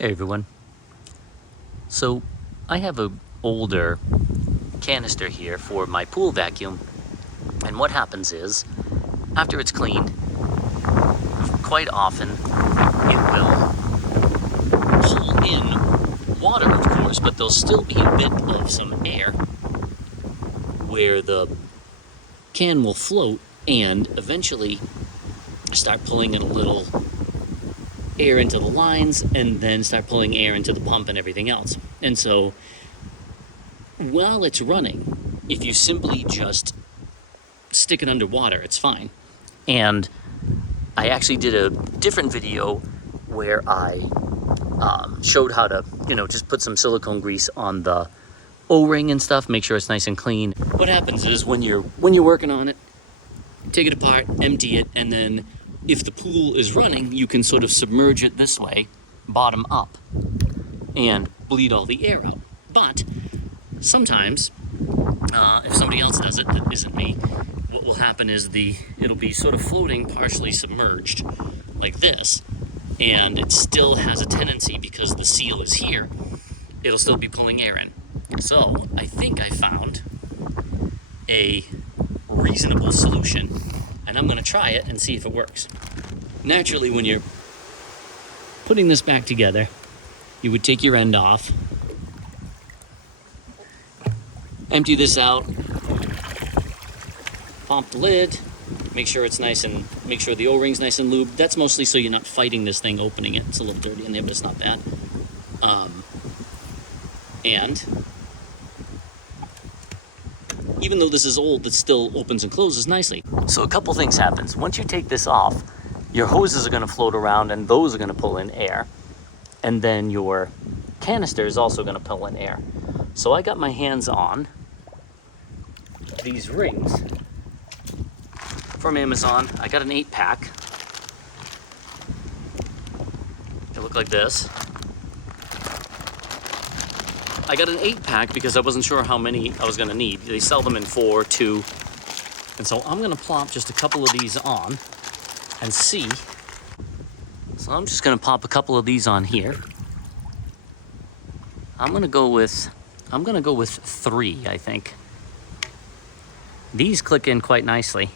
Hey everyone. So I have a older canister here for my pool vacuum, and what happens is after it's cleaned, quite often it will pull in water, of course, but there'll still be a bit of some air where the can will float and eventually start pulling in a little air into the lines and then start pulling air into the pump and everything else. And so while it's running, if you simply just stick it underwater, it's fine. And I actually did a different video where I showed how to, just put some silicone grease on the O-ring and stuff, make sure it's nice and clean. What happens is when you're working on it, take it apart, empty it, and then if the pool is running, you can sort of submerge it this way, bottom up, and bleed all the air out. But sometimes, if somebody else does it that isn't me, what will happen is it'll be sort of floating, partially submerged, like this, and it still has a tendency, because the seal is here, it'll still be pulling air in. So I think I found a reasonable solution, and I'm going to try it and see if it works. Naturally, when you're putting this back together, you would take your end off, empty this out, pop the lid, make sure the O-ring's nice and lubed. That's mostly so you're not fighting this thing opening it. It's a little dirty in there, but it's not bad. And even though this is old, it still opens and closes nicely. So a couple things happens. Once you take this off, your hoses are going to float around and those are going to pull in air. And then your canister is also going to pull in air. So I got my hands on these rings from Amazon. I got an 8-pack. They look like this. I got an 8-pack because I wasn't sure how many I was going to need. They sell them in 4, 2. And so I'm going to plop just a couple of these on and see. So I'm just going to pop a couple of these on here. I'm going to go with 3, I think. These click in quite nicely.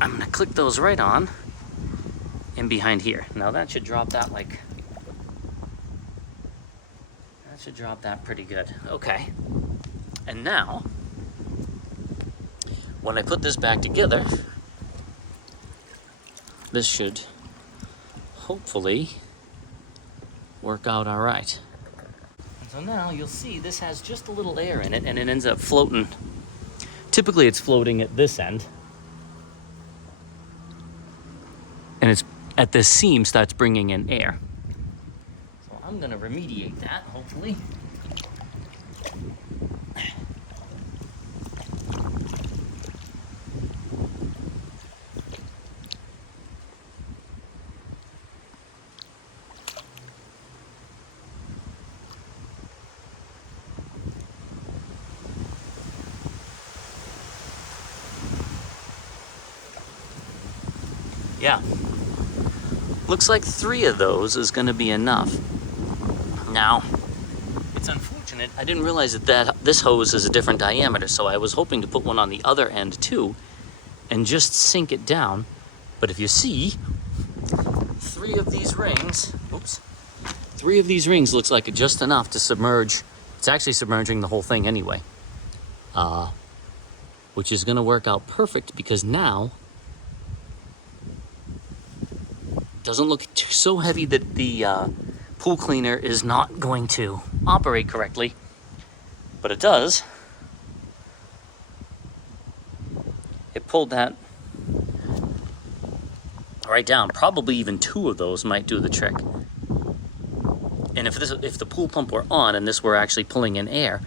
I'm going to click those right on in behind here. Now that should drop that pretty good. Okay. And now, when I put this back together, this should hopefully work out all right. So now you'll see this has just a little air in it, and it ends up floating. Typically it's floating at this end, and it's at this seam starts bringing in air. So I'm going to remediate that, hopefully. Yeah, looks like 3 of those is going to be enough. Now, it's unfortunate, I didn't realize that this hose is a different diameter, so I was hoping to put one on the other end too, and just sink it down. But if you see, 3 of these rings looks like just enough to submerge. It's actually submerging the whole thing anyway, which is going to work out perfect, because now doesn't look so heavy that the pool cleaner is not going to operate correctly, but it does. It pulled that right down. Probably even 2 of those might do the trick. And if the pool pump were on and this were actually pulling in air,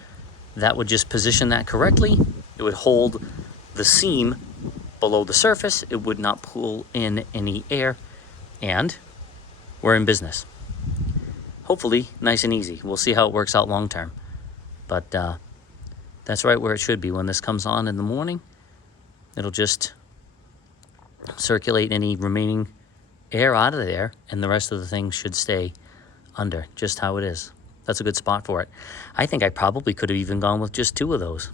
that would just position that correctly. It would hold the seam below the surface. It would not pull in any air. And we're in business. Hopefully, nice and easy. We'll see how it works out long term. But that's right where it should be. When this comes on in the morning, it'll just circulate any remaining air out of there, and the rest of the thing should stay under just how it is. That's a good spot for it. I think I probably could have even gone with just 2 of those.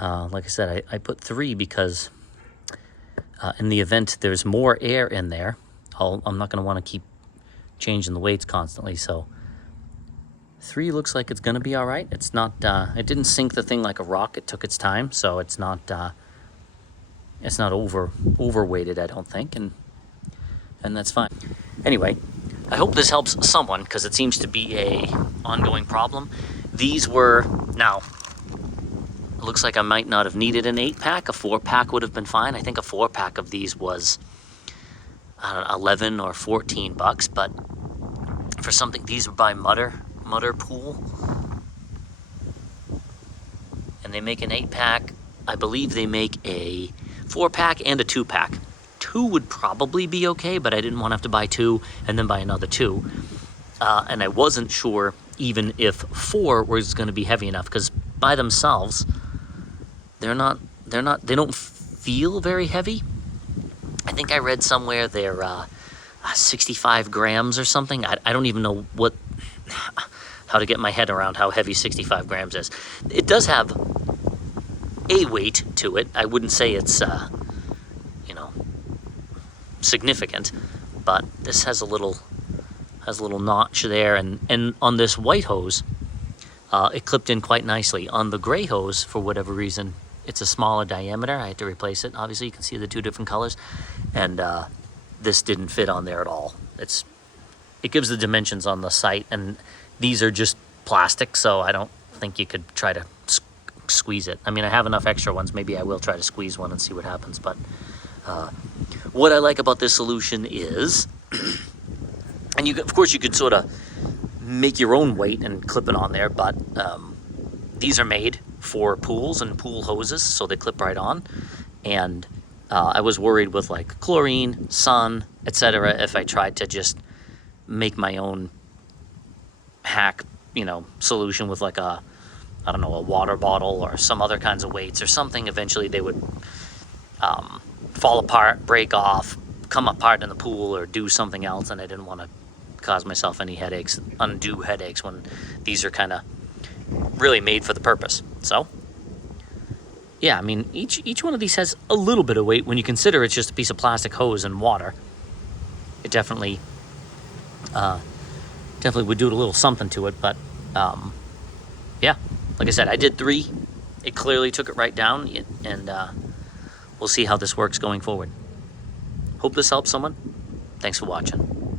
Like I said, I put 3 because in the event there's more air in there, I'm not going to want to keep changing the weights constantly. So 3 looks like it's going to be all right. It's not, it didn't sink the thing like a rock. It took its time, so it's not overweighted, I don't think, and that's fine. Anyway, I hope this helps someone, because it seems to be a ongoing problem. These were, now, it looks like I might not have needed an 8-pack. A 4-pack would have been fine. I think a 4-pack of these was, I don't know, 11 or 14 bucks, but for something, these are by Mutter Pool, and they make an 8-pack. I believe they make a 4-pack and a 2-pack. 2 would probably be okay, but I didn't want to have to buy 2 and then buy another 2. And I wasn't sure even if 4 was going to be heavy enough, because by themselves, they don't feel very heavy. I think I read somewhere they're 65 grams or something. I don't even know how to get my head around how heavy 65 grams is. It does have a weight to it. I wouldn't say it's, significant, but this has a little notch there, and on this white hose, it clipped in quite nicely. On the gray hose, for whatever reason, it's a smaller diameter. I had to replace it. Obviously, you can see the 2 different colors, and this didn't fit on there at all. It gives the dimensions on the site, and these are just plastic, so I don't think you could try to squeeze it. I mean, I have enough extra ones. Maybe I will try to squeeze one and see what happens, but what I like about this solution is, and of course you could sort of make your own weight and clip it on there, but these are made for pools and pool hoses, so they clip right on. And I was worried with like chlorine, sun, etc. if I tried to just make my own hack, solution with like a water bottle or some other kinds of weights or something. Eventually they would fall apart, break off, come apart in the pool, or do something else, and I didn't want to cause myself any undue headaches when these are kind of really made for the purpose. So yeah, I mean, each one of these has a little bit of weight when you consider it's just a piece of plastic hose and water. It definitely would do a little something to it, but yeah, like I said, I did 3. It clearly took it right down, and we'll see how this works going forward. Hope this helps someone. Thanks for watching.